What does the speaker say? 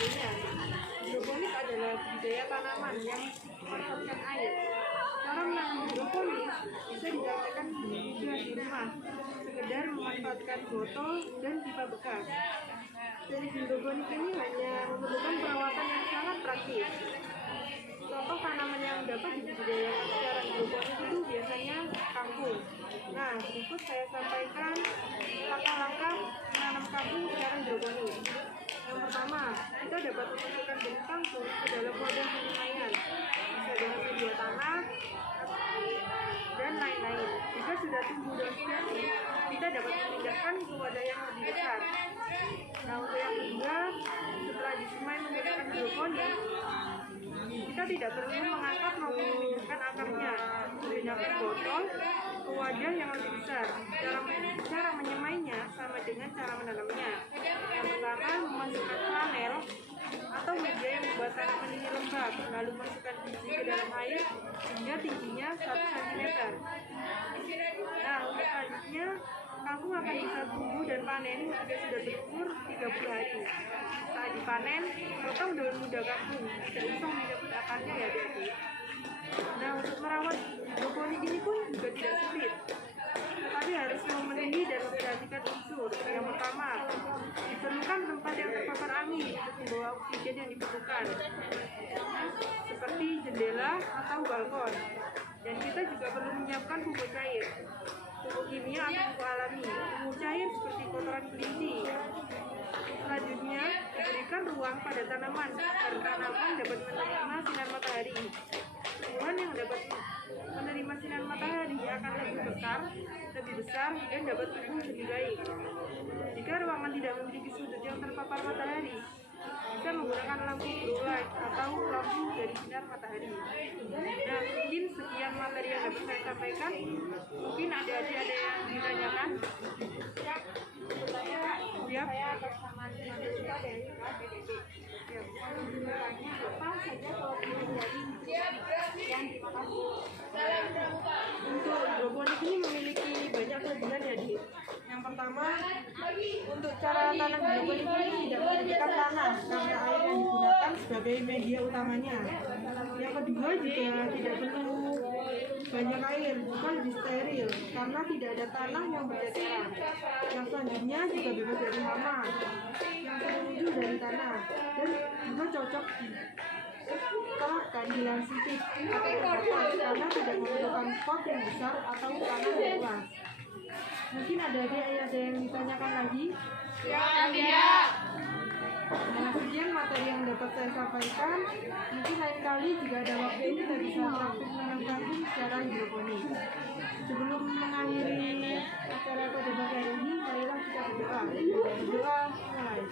sebagainya. Hidroponik adalah budidaya tanaman yang memanfaatkan air. Cara menanam hidroponik bisa dilakukan juga di rumah, sekedar memanfaatkan botol dan pipa bekas. Teknik hidroponik ini hanya memerlukan perawatan yang sangat praktis. Contoh tanaman yang dapat dibudidayakan secara hidroponik itu biasanya kangkung. Nah, berikut saya sampaikan langkah-langkah menanam kangkung secara hidroponik. Yang pertama, kita dapat memasukkan benih kangkung ke dalam wadah penyemaian, bisa dengan media tanah dan lain-lain. Jika sudah tumbuh dan sejati, kita dapat memindahkan ke wadah yang lebih besar. Nah, untuk yang kedua, setelah disemai menggunakan hidroponik, kita tidak perlu mengangkat maupun memindahkan akarnya, menggunakan botol ke wadah yang lebih besar. Cara menyemainya sama dengan cara menanamnya. Yang pertama, memasukkan flanel atau media yang membuat tanaman ini lembab, lalu masukkan biji ke dalam air hingga tingginya 1 cm. Nah, untuk selanjutnya, kangkung akan bisa tumbuh dan panen jika sudah berumur 30 hari. Saat dipanen, potong daun muda kangkung, tidak usah menyebut akarnya ya adik-adik. Nah, untuk merawat hidroponik ini pun juga tidak sulit, tetapi harus memenuhi dan memperhatikan unsur. Yang pertama, diperlukan tempat yang terpapar angin untuk membawa oksigen yang diperlukan, seperti jendela atau balkon. Dan kita juga perlu menyiapkan pupuk cair, pupuk kimia atau pupuk alami, pupuk cair seperti kotoran kelinci. Selanjutnya, diberikan ruang pada tanaman agar tanaman dapat menerima sinar matahari. Tumbuhan yang dapat menerima sinar matahari akan lebih besar dan dapat tumbuh lebih baik. Jika ruangan tidak memiliki sudut yang terpapar matahari, bisa menggunakan lampu blue light atau lampu dari sinar matahari. Nah, mungkin sekian materi yang dapat saya sampaikan. Mungkin adik-adik ada yang ditanyakan. Siap? Saya atas nama mahasiswa dari KPDB. Bertanya apa saja kelebihan dari sekian, terima kasih. Untuk hidroponik ini memiliki banyak kelebihan ya, Di. Yang pertama, untuk cara tanam hidroponik ini tidak membutuhkan tanah karena air yang digunakan sebagai media utamanya. Yang kedua, juga tidak perlu banyak air, bukan lebih steril karena tidak ada tanah yang berceceran. Yang selanjutnya juga bebas dari hama yang sering muncul dari tanah dan juga cocok diterapkan di lahan sempit atau terbatas karena tidak membutuhkan pot yang besar atau tanah yang luas. Mungkin ada yang ditanyakan lagi? Ya, tidak. Nah, sekian materi yang dapat saya sampaikan. Mungkin lain kali jika ada waktu kita bisa praktik menanam kangkung secara hidroponik. Sebelum mengakhiri acara pada pagi hari ini, marilah kita berdoa. Berdoa mulai.